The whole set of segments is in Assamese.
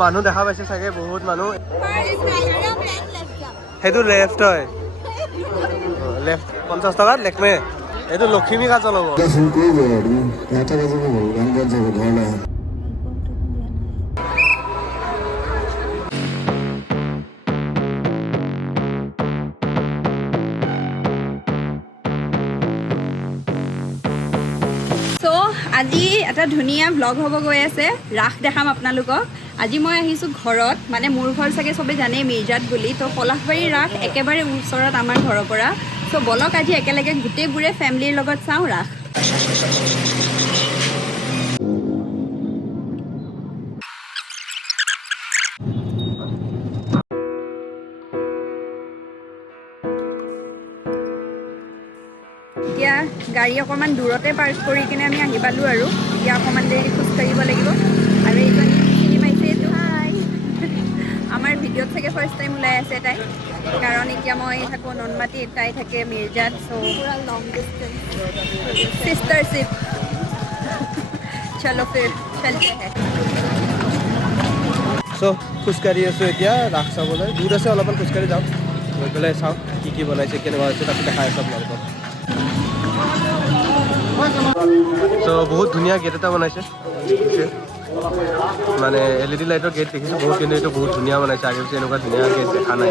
মানুহ দেখা পাইছে চাগে বহুত মানুহ সেইটো লেফ্ট হয় লেফ্ট 50 টকাত লেকমে এইটো লখিমী কাজল হ'ব আজি এটা ধুনীয়া ব্লগ হ'ব গৈ আছে ৰাস দেখাম আপোনালোকক আজি মই আহিছোঁ ঘৰত মানে মোৰ ঘৰ চাগে চবে জানে মিৰ্জাত বুলি তো পলাশবাৰীৰ ৰাস একেবাৰে ওচৰত আমাৰ ঘৰৰ পৰা তো বলক আজি একেলগে গোটেইবোৰে ফেমিলিৰ লগত চাওঁ ৰাস এতিয়া গাড়ী অকণমান দূৰতে পাৰ্ক কৰি কিনে আমি আহি পালোঁ আৰু এতিয়া অকণমান দেৰি খোজকাঢ়িব লাগিব আৰু এইজনী চিনি পাইছে এইটো হাই আমাৰ ভিডিঅ'ত চাগে ফাৰ্ষ্ট টাইম ওলাই আছে তাই কাৰণ এতিয়া মই থাকোঁ নুনমাটিত তাই থাকে মিৰ্জাত চ' পুৰা লং ডিষ্টেঞ্চ চিষ্টাৰশ্বিপ চলো ফিৰ চলতে হে চ' খোজকাঢ়ি আছোঁ এতিয়া ৰাস চাবলৈ দূৰ আছে অলপমান খোজকাঢ়ি যাওঁ গৈ পেলাই চাওঁ কি বনাইছে কেনেকুৱা হৈছে তাতে দেখাই আছোঁ আপোনালোকক চ' বহুত ধুনীয়া গেট এটা বনাইছে মানে LED লাইটৰ গেট দেখিছোঁ বহুত কিন্তু এইটো বহুত ধুনীয়া বনাইছে আগে পিছে এনেকুৱা ধুনীয়া গেট দেখা নাই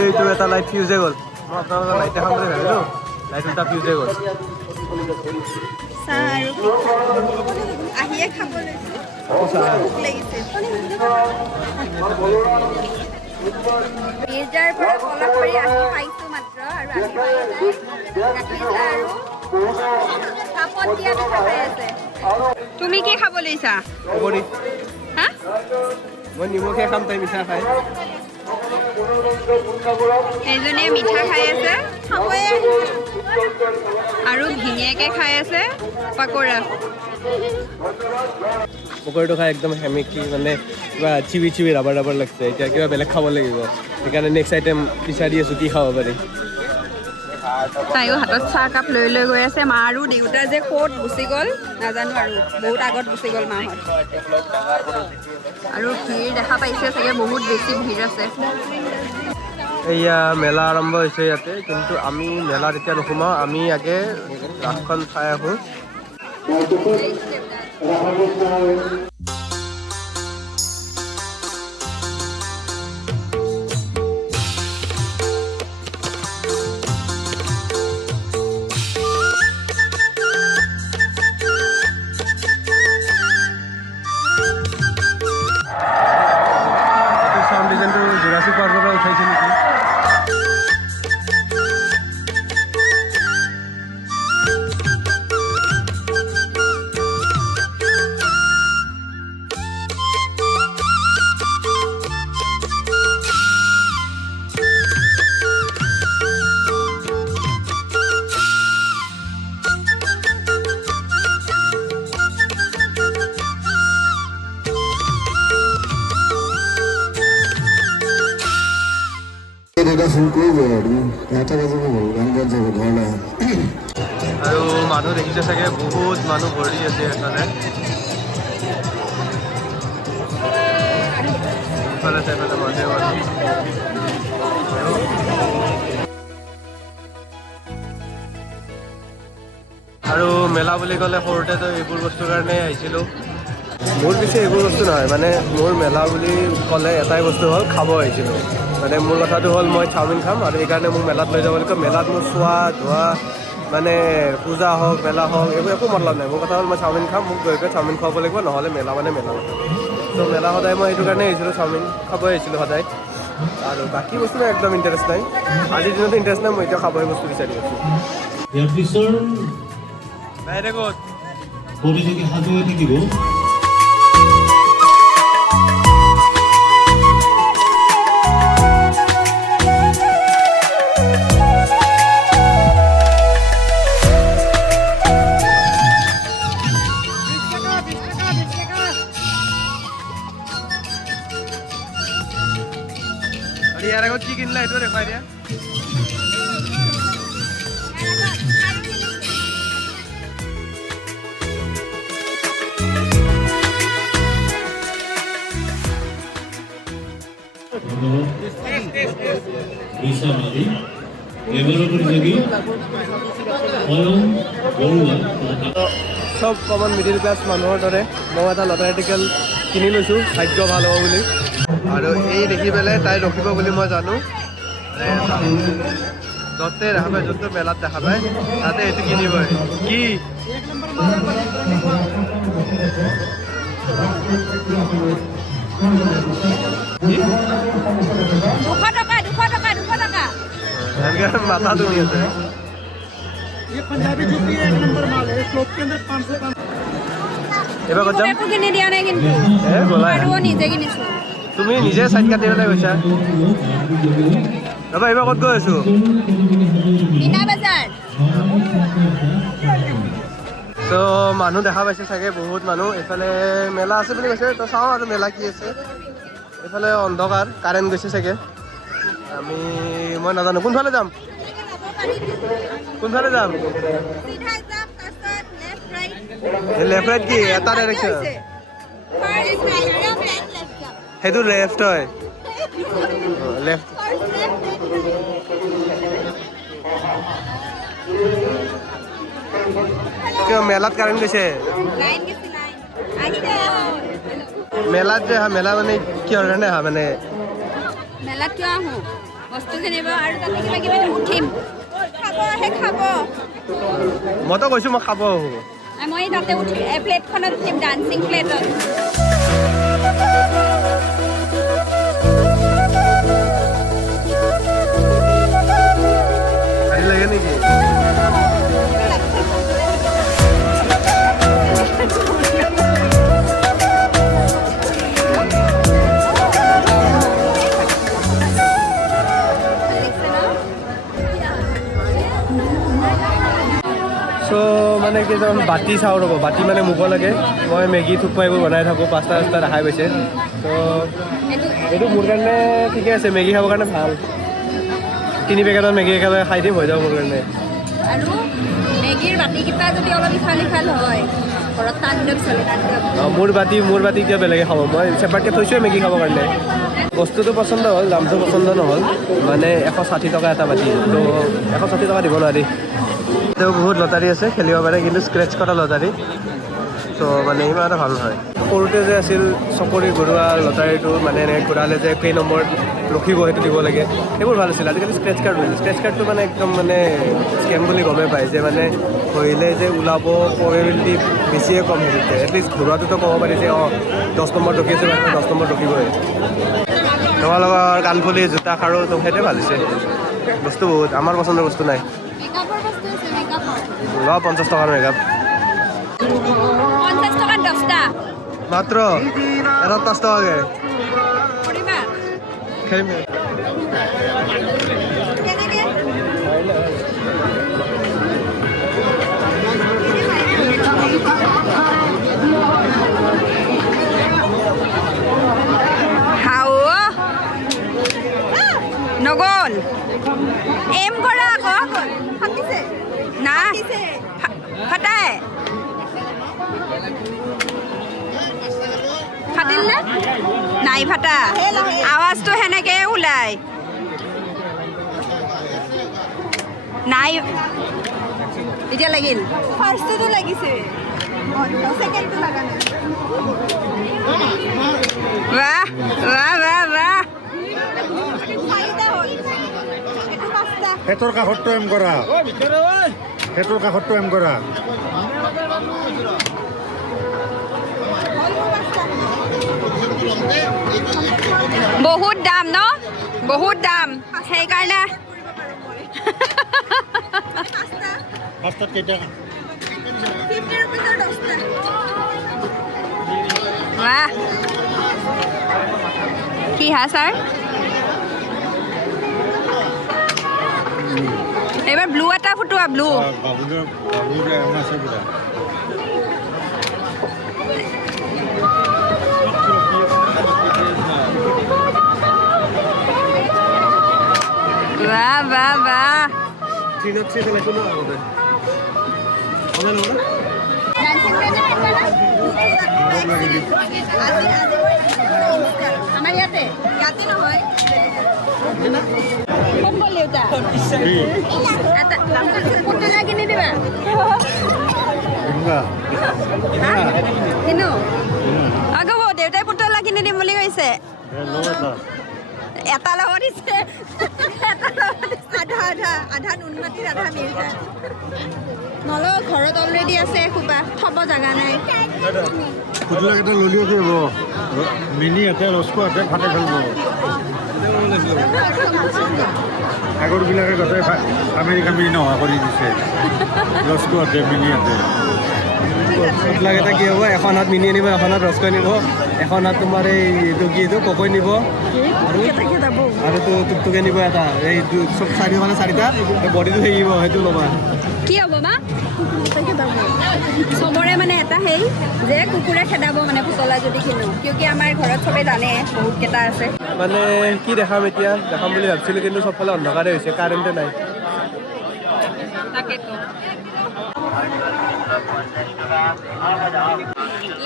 এইটো এটা লাইট ফিউজে গ'ল মই আপোনালোকৰ লাইট দেখাম বুলি ভাবিলোঁ লাইট এটা ফিউজে গ'ল চাহ আৰু আহিয়ে খাব লৈছোঁ ভোক লাগিছে মিৰ্জাৰ পৰা পলাশবাৰী আহি পাইছোঁ মাত্ৰ আৰু আহি পাই গাখীৰ চাহ আৰু কাপত দিয়া পিঠা খাই আছে তুমি কি খাব লৈছা হা মই নিমখীয়া খাম তাই মিঠা খাই এইজনীয়ে মিঠা খাই আছে আৰু ধুনীয়াকৈ খাই আছে পকৰা পকৰীটো খাই একদম সেমেকি মানে কিবা চিবি ৰাবাৰ লাগিছে এতিয়া কিবা বেলেগ খাব লাগিব সেইকাৰণে নেক্সট আইটেম বিচাৰি আছোঁ কি খাব পাৰি তাইও হাতত চাহ কাপ লৈ লৈ গৈ আছে মা আৰু দেউতা যে ক'ত গুচি গ'ল নাজানো আৰু বহুত আগত গুচি গ'ল মাহঁত আৰু ভিৰ দেখা পাইছে চাগে বহুত বেছি ভিৰ আছে এয়া মেলা আৰম্ভ হৈছে ইয়াতে কিন্তু আমি মেলাত এতিয়া নোসোমাওঁ আমি আগে ৰাসখন চাই আহোঁ চাউণ্ড ডিজাইনটো জুৰাছিক পাৰ্কৰ পৰা উঠাইছে নেকি আৰু মানুহ দেখিছে চাগে বহুত মানুহ ভৰি আছে এখানে আৰু মেলা বুলি ক'লে সৰুতেতো এইবোৰ বস্তুৰ কাৰণে আহিছিলোঁ মোৰ পিছে এইবোৰ বস্তু নহয় মানে মোৰ মেলা বুলি ক'লে এটাই বস্তু হ'ল খাব আহিছিলোঁ মানে মোৰ কথাটো হ'ল মই চাওমিন খাম আৰু সেইকাৰণে মোক মেলাত লৈ যাব লাগিব মেলাত মোৰ চোৱা ধোৱা মানে পূজা হওক মেলা হওক এইবোৰ একো মতলব নাই মোৰ কথা হ'ল মই চাওমিন খাম মোক গৈ চাওমিন খুৱাব লাগিব নহ'লে মেলা মানে মেলা কথা ত' মেলা সদায় মই সেইটো কাৰণে আহিছিলোঁ চাওমিন খাবই আহিছিলোঁ সদায় আৰু বাকী বস্তু একদম ইণ্টাৰেষ্ট নাই আজিৰ দিনতো ইণ্টাৰেষ্ট নাই মই এতিয়া খাবই বস্তু বিচাৰি আছোঁ বাহিৰে ক'ত প্ৰতিযোগী সাজু হৈ থাকিব ইয়াৰ আগত কি কিনিলা সেইটো দেখুৱাই দিয়া ৰিসা মাৰি এবাৰৰ প্ৰতিযোগী অলম বৰুৱা চব কমন মিডিল ক্লাছ মানুহৰ দৰে মই এটা লটাৰী টিকেট কিনি লৈছোঁ ভাগ্য ভাল হ'ব বুলি আৰু এই দেখি পেলাই তাই ৰখিব বুলি মই জানো য'তে দেখা পায় যোনটো মেলাত দেখা পায় তাতে এইটো কিনিবই কি এনেকৈ মাথা ধুই আছে এবাৰ ক'ত যাম একো কিনি দিয়া নাই কিন্তু আৰু নিজে কিনিছোঁ তুমি নিজে চাইড কাটি পেলাই গৈছা ৰ'বা এইবাৰ ক'ত গৈ আছোঁ মিনা বজাৰ তো মানুহ দেখা পাইছে চাগে বহুত মানুহ এইফালে মেলা আছে বুলি কৈছে তো চাওঁ আৰু মেলা কি আছে এইফালে অন্ধকাৰ কাৰেণ্ট গৈছে চাগে মই নাজানো কোনফালে যাম কোনফালে যাম লেফ্ট ৰাইট কি এটা ডাইৰেকশ্যন সেইটো লেফ্ট হয় লেফ্ট কিয় মেলাত কাৰেণ্ট গৈছে মেলাত যে মেলা মানে কিহৰ কাৰণে আহা মানে মেলাত কিয় আহোঁ বস্তু কিনিব আৰু তাতে কিবা কিবি উঠিম খাব আহে খাব মইতো কৈছোঁ মই খাব আহোঁ মই তাতে উঠি প্লেটখনত উঠিম ডান্সিং প্লেটত ভাল লাগে নেকি চ' মানে কি বাতি চাওঁ ৰ'ব বাতি মানে মুখ লাগে মই মেগী থুপা এইবোৰ বনাই থাকোঁ পাঁচটা দেখাই পাইছে ত' এইটো মোৰ কাৰণে ঠিকে আছে মেগী খাবৰ কাৰণে ভাল 3 পেকেটৰ মেগী একেবাৰে খাই দিম হৈ যাব মোৰ কাৰণে আৰু মেগীৰ বাতিকেইটা যদি অলপ ইফাল সিফাল হয় ঘৰত তাণ্ডৱ চলে তাণ্ডৱ মোৰ বাতি কিয় বেলেগে খাব মই ছেপাৰেটকৈ থৈছোৱে মেগী খাবৰ কাৰণে বস্তুটো পচন্দ হ'ল দামটো পচন্দ নহ'ল মানে 160 টকা এটা বাতি তো 160 টকা দিব নোৱাৰি তেওঁ বহুত লটাৰী আছে খেলিব পাৰে কিন্তু স্ক্ৰেচ কৰা লটাৰী ত' মানে ইমান এটা ভাল নহয় সৰুতে যে আছিল চকৰি ঘূৰোৱা লটাৰীটো মানে এনেকৈ ঘূৰালে যে কেই নম্বৰত ৰখিব সেইটো দিব লাগে সেইবোৰ ভাল আছিল আজিকালি স্ক্ৰেচ কাৰ্ড লৈছে স্ক্ৰেচ কাৰ্ডটো মানে একদম মানে স্কেম বুলি গমেই পায় যে মানে কৰিলে যে ওলাব প্ৰবেবিলিটি বেছিয়ে কম হৈছে এটলিষ্ট ঘূৰোৱাটোতো ক'ব পাৰি যে 10 নম্বৰ ৰখি আছে মানে 10 নম্বৰ ৰখিবই তোমালোকৰ কাণফুলি জোতা খাৰু তো সেইটোৱে ভাল হৈছে বস্তু বহুত আমাৰ পচন্দৰ বস্তু নাই মেকআপৰ বস্তু আছে মেকআপৰ 50 টকাৰ মেকআপ 50 টকাত 10টা মাত্ৰ এটা 5 টকাকৈ কৰিবা খেলিম কেনেকৈ নগল এম কৰা আকৌ ফাটিছে না ফাটাই ফাটিল নে নাই ফাটা আৱাজটো সেনেকৈ ওলায় নাই এতিয়া লাগিল ফাৰ্ষ্টটো লাগিছে ছেকেণ্ডটো লগা নাই বাহ বাহ বাহ বাহ হেতৰ কাষতটো এম কৰা হেতৰ কাষতটো এম কৰা বহুত দাম ন বহুত দাম সেইকাৰণে ফাৰ্ষ্টত কেইটা বাহ কি হা ছাৰ এইবাৰ ব্লু এটা ফুটোৱা ব্লু বাবুৰ এম আছে বোলা বাহ বাহ বাহ আমাৰ ইয়াতে নহয় পুতলা কিনি দিবা কিনো আকৌ দেউতাই পুতলা কিনি দিম বুলি কৈছে এটা ল'ব দিছে আধা নুন মাটিৰ আধা মিৰ্জা নলওঁ ঘৰত অলৰেডি আছে এসোপা থ'ব জাগা নাই পুতলাকেইটা ললিও কি হ'ব মিনি ইয়াতে ৰসকো ইয়াতে ফাটে খেলিব আগৰবিলাকে গোটেই আমেৰিকা মিনি নোহোৱা কৰি দিছে ৰসকো ইয়াতে মিনি ইয়াতে পুতলাকেইটা কি হ'ব এখন হাত মিনি আনিব এখন হাত ৰচকৈ নিব এখন হাত তোমাৰ এইটো কি এইটো ককৈ নিব আৰু টুকটুকে নিব এটা এই চব চাৰিওফালে চাৰিটা বডিটো থাকিব সেইটো ল'বা কি হ'ব মা চবৰে মানে এটা হেৰি যে কুকুৰে খেদাব মানে পুতলা যদি কিনো কিয় আমাৰ ঘৰত চবেই জানে বহুত কেইটা আছে মানে কি দেখাম এতিয়া দেখাম বুলি ভাবিছিলোঁ কিন্তু চবফালে অন্ধকাৰে হৈছে কাৰেণ্টে নাই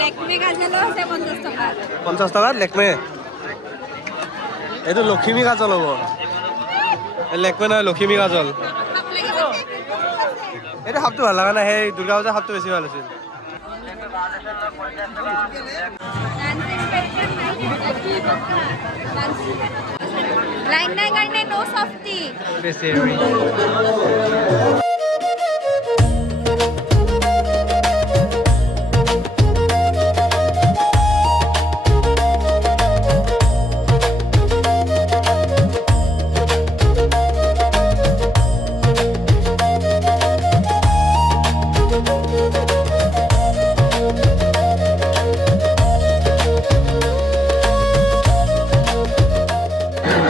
লেকমি কাজলো আছে 50 টকা 50 টকাত লেকমে এইটো লখিমী কাজল হ'ব লেকমে নহয় লখিমী কাজল এইটো সাপটো ভাল লগা নাই সেই দুৰ্গা পূজাৰ সাপটো বেছি ভাল আছিল লাইন নাই কাৰণে নো সফটি বেছি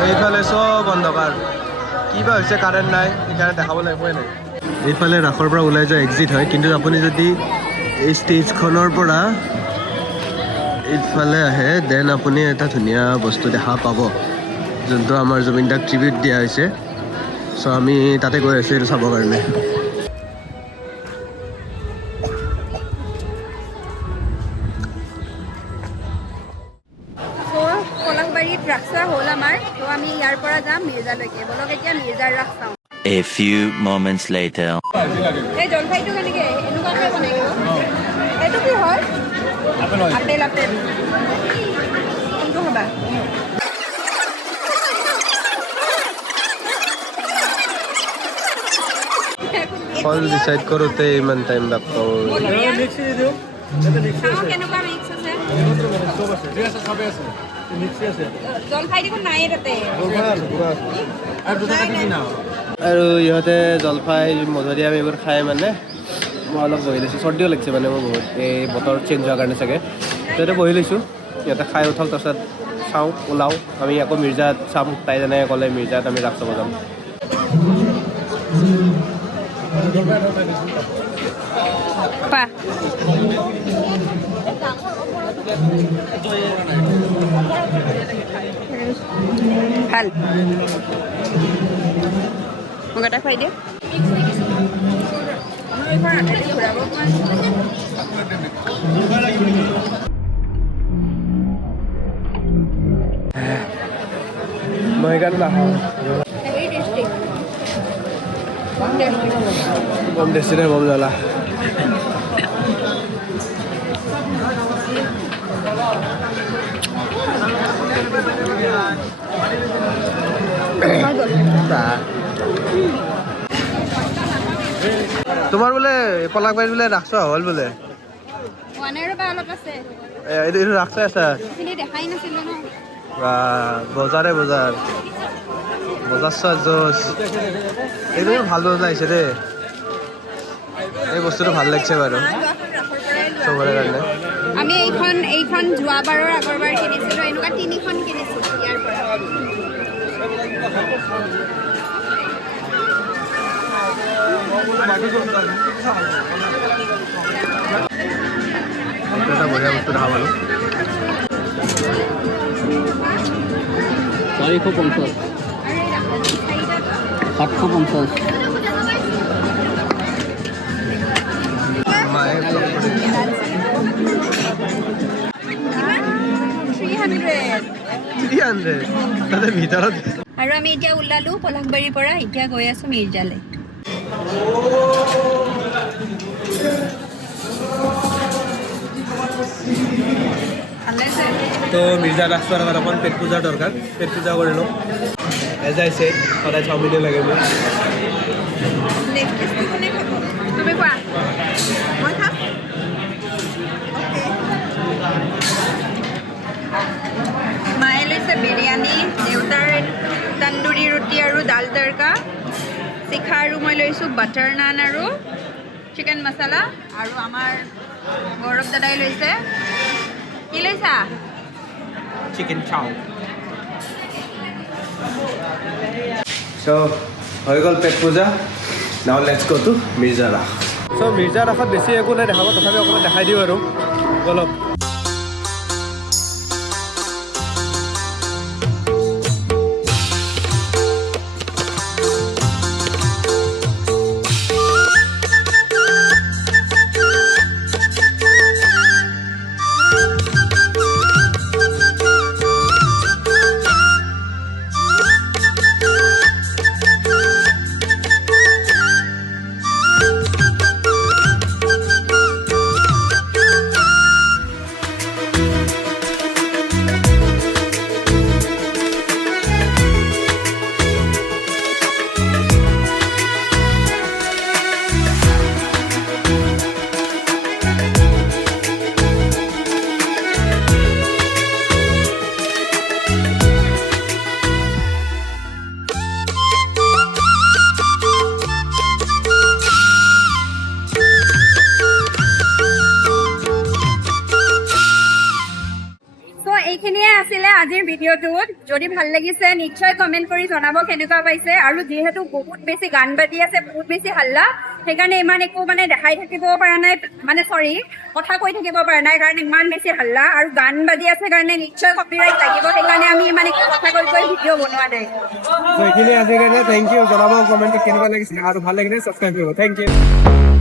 এইফালে চব অন্ধকাৰ কিবা হৈছে কাৰেণ্ট নাই সেইকাৰণে দেখাব লাগিবই নাই এইফালে ৰাসৰ পৰা ওলাই যোৱা এক্সিট হয় কিন্তু আপুনি যদি এই ষ্টেজখনৰ পৰা এইফালে আহে দেন আপুনি এটা ধুনীয়া বস্তু দেখা পাব যোনটো আমাৰ জুবিন দাক ট্ৰিবিউট দিয়া হৈছে চ' আমি তাতে গৈ আছোঁ এইটো চাবৰ কাৰণে পলাশবাৰীত ৰাস চোৱা হ'ল আমাৰ তো আমি ইয়াৰ পৰা যাম মিৰ্জালৈকে বলক এতিয়া মিৰ্জাৰ ৰাস চাওঁ A few moments later. এই জলফাইটো কেনেকৈ এনেকুৱাকৈ বনাই দিব এইটো কি হয় আপেল আপেল কোনটো হ'বা ফল ডিচাইড কৰোঁতে ইমান টাইম লাগব কেনেকুৱা মিক্স আছে জলফাই দেখোন নাই তাতে আৰু ইহঁতে জলফাই মধুৰিআম এইবোৰ খাই মানে মই অলপ বহি লৈছোঁ চৰ্দিও লাগিছে মানে মোৰ বহুত এই বতৰ চেঞ্জ হোৱাৰ কাৰণে চাগে সিহঁতে বহি লৈছোঁ সিহঁতে খাই উঠক তাৰপিছত চাওঁ ওলাওঁ আমি আকৌ মিৰ্জাত চাম তাই যেনেকৈ ক'লে মিৰ্জাত আমি ৰাস চাব যাম পা ভাল মোক এটা খুৱাই দিয়ে মই সেইকাৰণে নাখাওঁ বম টেষ্টি নাই বম জ্বলা তোমাৰ বোলে পলাশবাৰীত বোলে ৰাস চোৱা হ'ল বোলে এইটো ৰাস চাই আছা দেখাই নাছিলো ন বজাৰে বজাৰ বজাৰ চোৱা জোচ এইটো ভাল বজাৰ আহিছে দেই এই বস্তুটো ভাল লাগিছে বাৰু চবৰে কাৰণে আমি এইখন যোৱাবাৰৰ আগৰবাৰ কিনিছিলো এনেকুৱা 3খন কিনিছো ইয়াৰ পৰা এটা বঢ়িয়া বস্তু দেখা পালোঁ 450 750 মায়ে 300 300 তাতে ভিতৰত আৰু আমি এতিয়া ওলালোঁ পলাশবাৰীৰ পৰা, এতিয়া গৈ আছোঁ মিৰ্জালৈ। তো মিৰ্জা ৰাস্তাৰ আগত অকণ পেট পূজাৰ দৰকাৰ, পেট পূজা কৰি লওঁ। এজ আই ছেড সদায় চাওমিনে লাগে মোক। তুমি কোৱা, মই খাম। মায়ে লৈছে বিৰিয়ানী, দেউতাৰ তন্দুৰী ৰুটি আৰু দাল তড়কা, শিখা আৰু মই লৈছোঁ বাটাৰ নান আৰু চিকেন মছলা, আৰু আমাৰ গৌৰৱ দাদাই লৈছে, কি লৈছা? চিকেন চাও। চ' হৈ গ'ল পেট পূজা। নাও লেটছ গো টু মিৰ্জা ৰাস। চ' মিৰ্জা ৰাসত বেছি একো নাই দেখাব, তথাপি অকণমান দেখাই দিওঁ আৰু অলপ। এইখিনিয়ে আছিলে আজিৰ ভিডিঅ'টোত। যদি ভাল লাগিছে নিশ্চয় কমেণ্ট কৰি জনাব কেনেকুৱা পাইছে। আৰু যিহেতু বহুত বেছি গান বাজি আছে, বহুত বেছি হাল্লা, সেইকাৰণে ইমান একো দেখাই থাকিব পৰা নাই, কথা কৈ থাকিব পৰা নাই, কাৰণ ইমান বেছি হাল্লা আৰু গান বাজি আছে কাৰণে নিশ্চয় কপিৰাইট লাগিব। সেইকাৰণে আমি ইমান একো কথা কৈ ভিডিঅ' বনোৱা নাই। এইখিনি আছে কাৰণে থেংক ইউ। জনাব কমেণ্টত কেনেকুৱা লাগিছে, আৰু ভাল লাগিলে ছাবস্ক্ৰাইব কৰিব। Thank U.